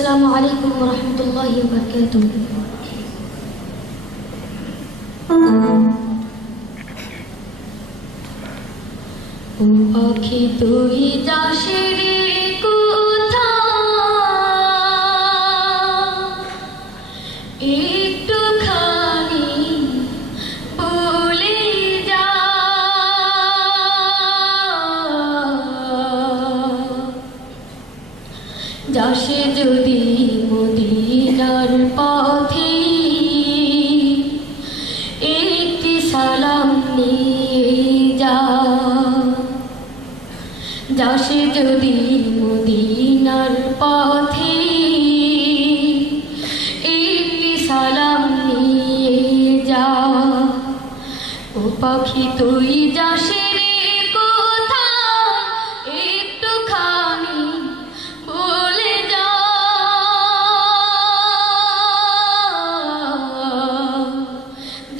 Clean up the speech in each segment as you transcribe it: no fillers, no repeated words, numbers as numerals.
আসসালামু আলাইকুম ওয়া রাহমাতুল্লাহি ওয়া বারাকাতুহু। ও পাখি তুই যাস রে কোথায়, একটুখানি বলে যা। যাস যদি মদিনার পথে, একটি সালাম নিয়ে যা। যাস যদি মদিনার পথে, একটি সালাম নিয়ে যা। ও পাখি তুই যাস রে কোথায়, একটুখানি বলে যা।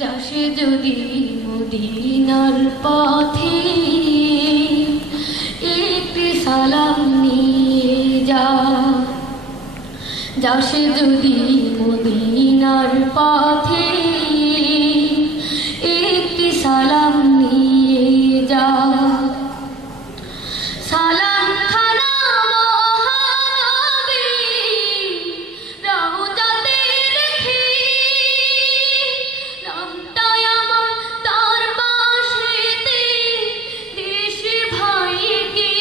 যাস যদি মদিনার পথে, একটি সালাম নিয়ে যা। যাস যদি মদিনার পথে, একটি সালাম নিয়ে যা। সালাম খানা মহানবী রওজাতে রেখে, নামটাই আমার তার পাশেতে, দেশ ভাইকে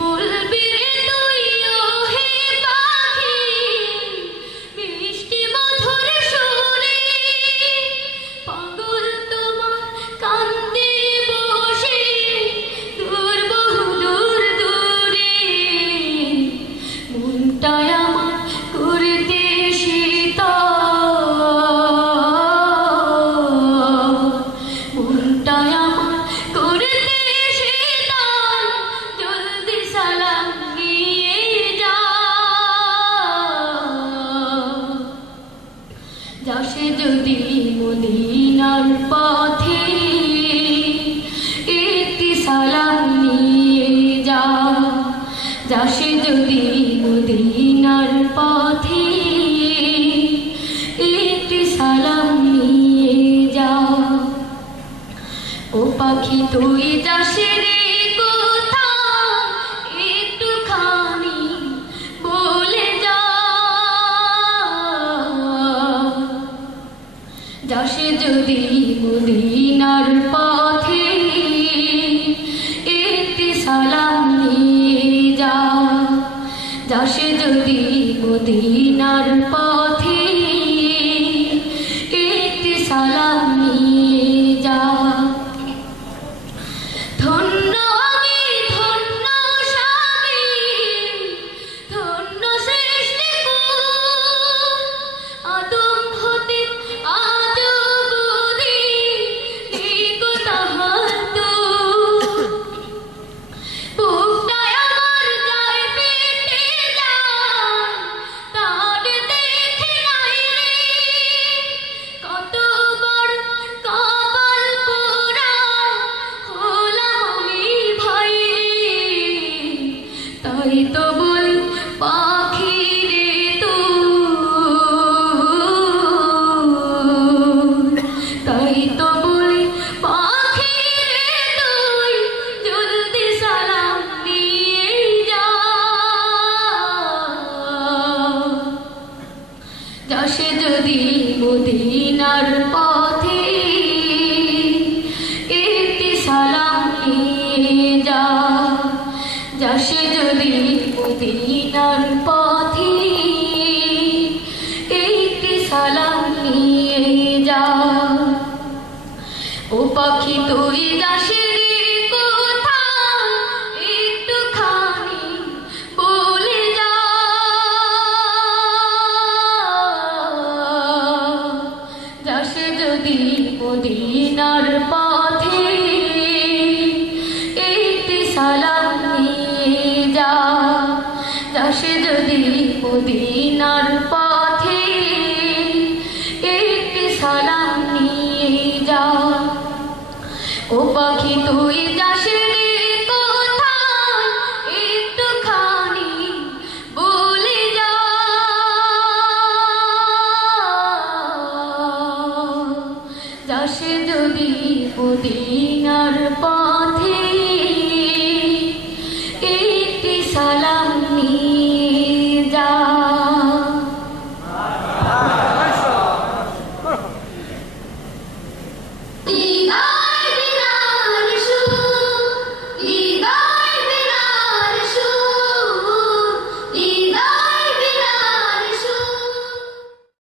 বলবি রে তুই ও হে পাখি, মিষ্টি মধুর সুরে। পাগল তোমার কান্দে বসে, দূর বহু দূর দূরে। মনটাই আমার করতে শীতল, মনটাই আমার করতে শীতল। জলদি সালাম নিয়ে যা। যাস যদি মদিনার পথে, একটি সালাম নিয়ে যা। যাস যদি মদিনার পথে, একটি সালাম নিয়ে যা। ও পাখি তুই যাস রে কোথায়, একটুখানি বলে যা। যাস যদি মদিনার পথে, একটি সালাম নিয়ে যা। যাস যদি মদিনার পথে, একটি সালাম নিয়ে যা। ধন্য আমি ধন্য স্বামী, ধন্য সৃষ্টি কুল। আদম হতে আজ অবধি নেকো তাহার তুল। বুকটাই আমার যায় পেটে যায়, তার দেখে নাই রে। কত বড় কপাল পোড়া হলাম আমি ভাই রে। তাই তো বলি পাখি রে তুই, তাই তো বলি পাখি রে তুই, জলদি সালাম নিয়ে যা। যাস যদি মদিনার পথে, একটি সালাম নিয়ে যা। যাস যদি মদিনার পথে, একটি সালাম নিয়ে যা। ও পাখি তুই যাস রে কোথায়, একটুখানি বলে যা। যাস যদি মদিনার পথে, একটি সালাম নিয়ে যা। যাস যদি মদিনার পথে, একটি সালাম নিয়ে যা। ও পাখি তুই যাস রে কোথায়, একটুখানি বলে মদিনার